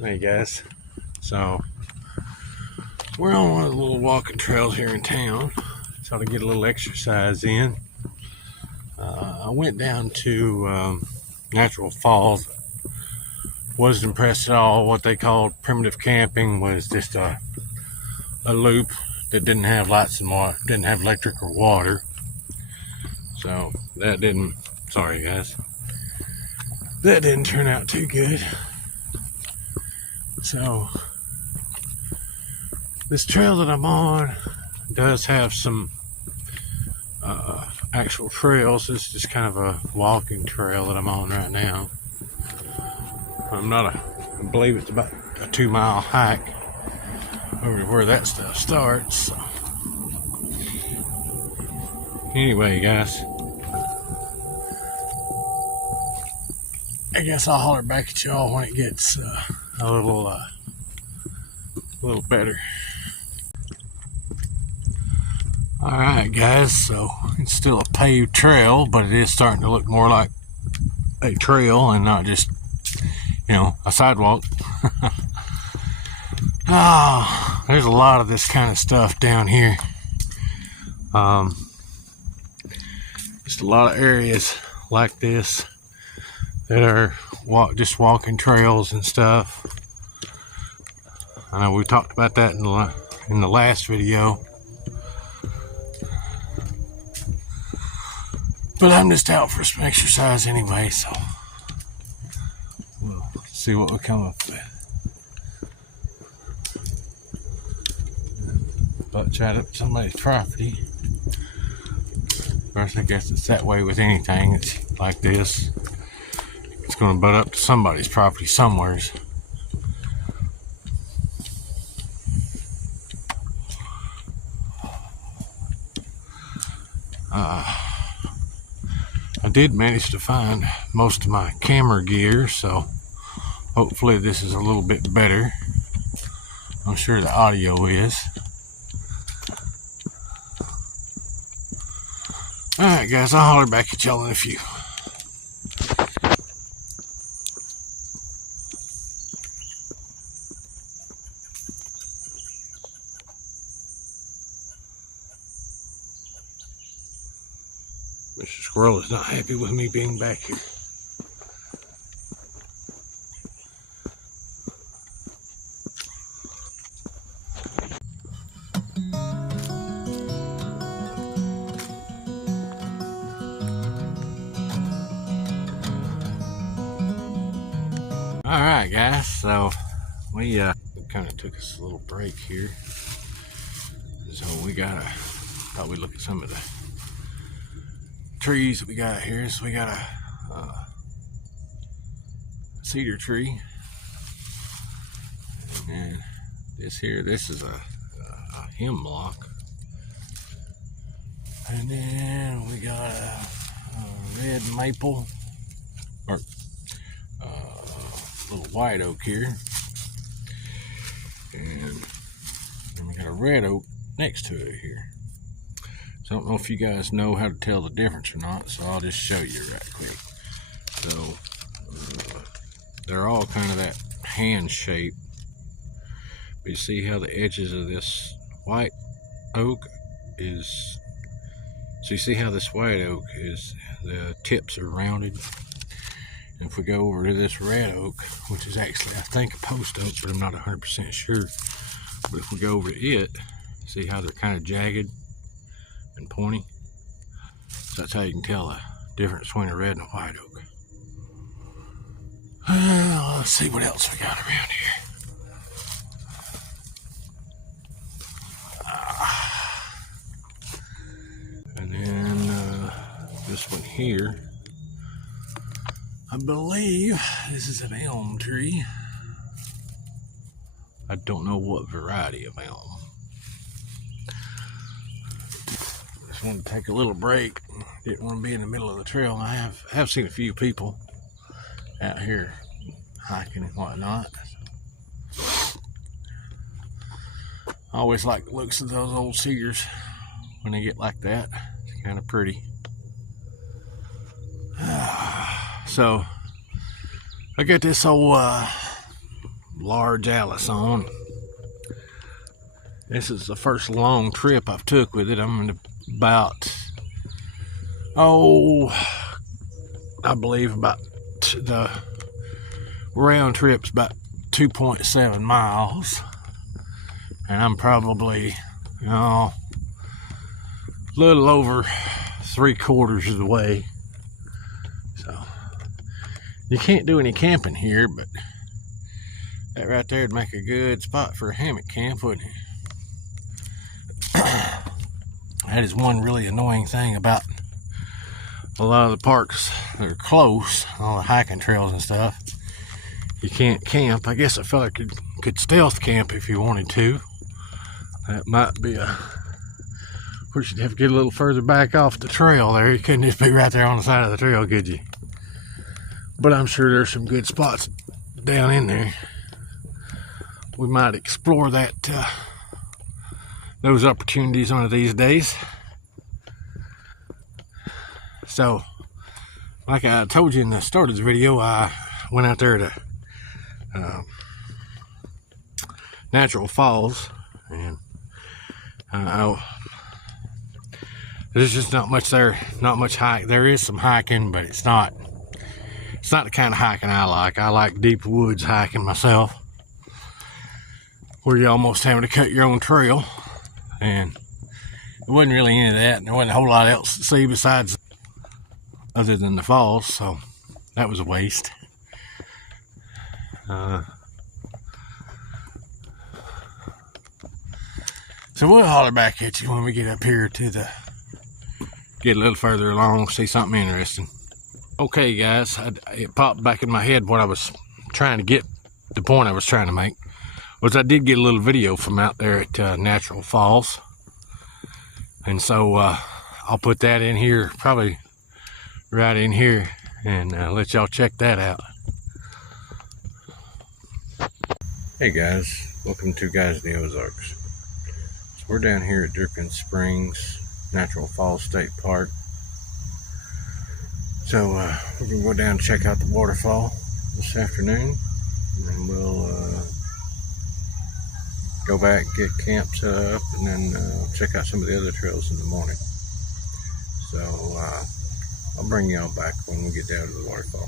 Hey guys, so we're on one of the little walking trails here in town, so to get a little exercise in. I went down to Natural Falls. Wasn't impressed at all. What they called primitive camping was just a loop that didn't have lights and water, didn't have electric or water. So that didn't, sorry guys, that didn't turn out too good. So this trail that I'm on does have some actual trails. It's just kind of a walking trail that I'm on right now. I believe it's about a 2-mile hike over to where that stuff starts. So. Anyway, guys, I guess I'll holler back at y'all when it gets a little better. Alright guys, so it's still a paved trail, but it is starting to look more like a trail and not just, a sidewalk. There's a lot of this kind of stuff down here. Just a lot of areas like this that are just walking trails and stuff. I know we talked about that in the last video. But I'm just out for some exercise anyway, so we'll see what we come up with. Butt chat up somebody's property. Of course, I guess it's that way with anything that's like this. It's going to butt up to somebody's property somewheres. I did manage to find most of my camera gear, so hopefully this is a little bit better. I'm sure the audio is. Alright guys, I'll holler back at y'all in a few. Mr. Squirrel is not happy with me being back here. Alright guys, so we kind of took us a little break here. So thought we'd look at some of the trees that we got here. So we got a cedar tree, and this is a hemlock, and then we got a red maple, or little white oak here, and then we got a red oak next to it here. So I don't know if you guys know how to tell the difference or not, so I'll just show you right quick. So they're all kind of that hand shape, but you see how the edges of this white oak is, so you see how this white oak is, the tips are rounded. And if we go over to this red oak, which is actually I think a post oak, but I'm not 100% sure, but if we go over to it, see how they're kind of jagged and pointy. So that's how you can tell the difference between a red and a white oak. Let's see what else we got around here. And then this one here, I believe this is an elm tree. I don't know what variety of elm. Just wanted to take a little break. Didn't want to be in the middle of the trail. I have seen a few people out here hiking and whatnot. I always like the looks of those old cedars when they get like that. It's kind of pretty. So I got this old large Alice on. This is the first long trip I've took with it. I'm in about, I believe about the round trip's about 2.7 miles. And I'm probably, a little over 3/4 of the way. So you can't do any camping here, but that right there would make a good spot for a hammock camp, wouldn't it? That is one really annoying thing about a lot of the parks that are close, all the hiking trails and stuff. You can't camp. I guess a fella could stealth camp if you wanted to. That might be of course, you'd have to get a little further back off the trail there. You couldn't just be right there on the side of the trail, could you? But I'm sure there's some good spots down in there. We might explore that, those opportunities one of these days. So, like I told you in the start of the video, I went out there to Natural Falls, and there's just not much there, not much hike. There is some hiking, but it's not the kind of hiking I like. I like deep woods hiking myself, where you're almost having to cut your own trail, and it wasn't really any of that, and there wasn't a whole lot else to see besides other than the falls, so that was a waste. So we'll holler back at you when we get up here to get a little further along, see something interesting. Okay guys, it popped back in my head what I was trying to get, the point I was trying to make, was I did get a little video from out there at Natural Falls. And so I'll put that in here, probably right in here, and let y'all check that out. Hey guys, welcome to Guys in the Ozarks. So we're down here at Dripping Springs Natural Falls State Park. So we're gonna go down and check out the waterfall this afternoon, and then we'll go back, get camp set up, and then check out some of the other trails in the morning. So I'll bring y'all back when we get down to the waterfall.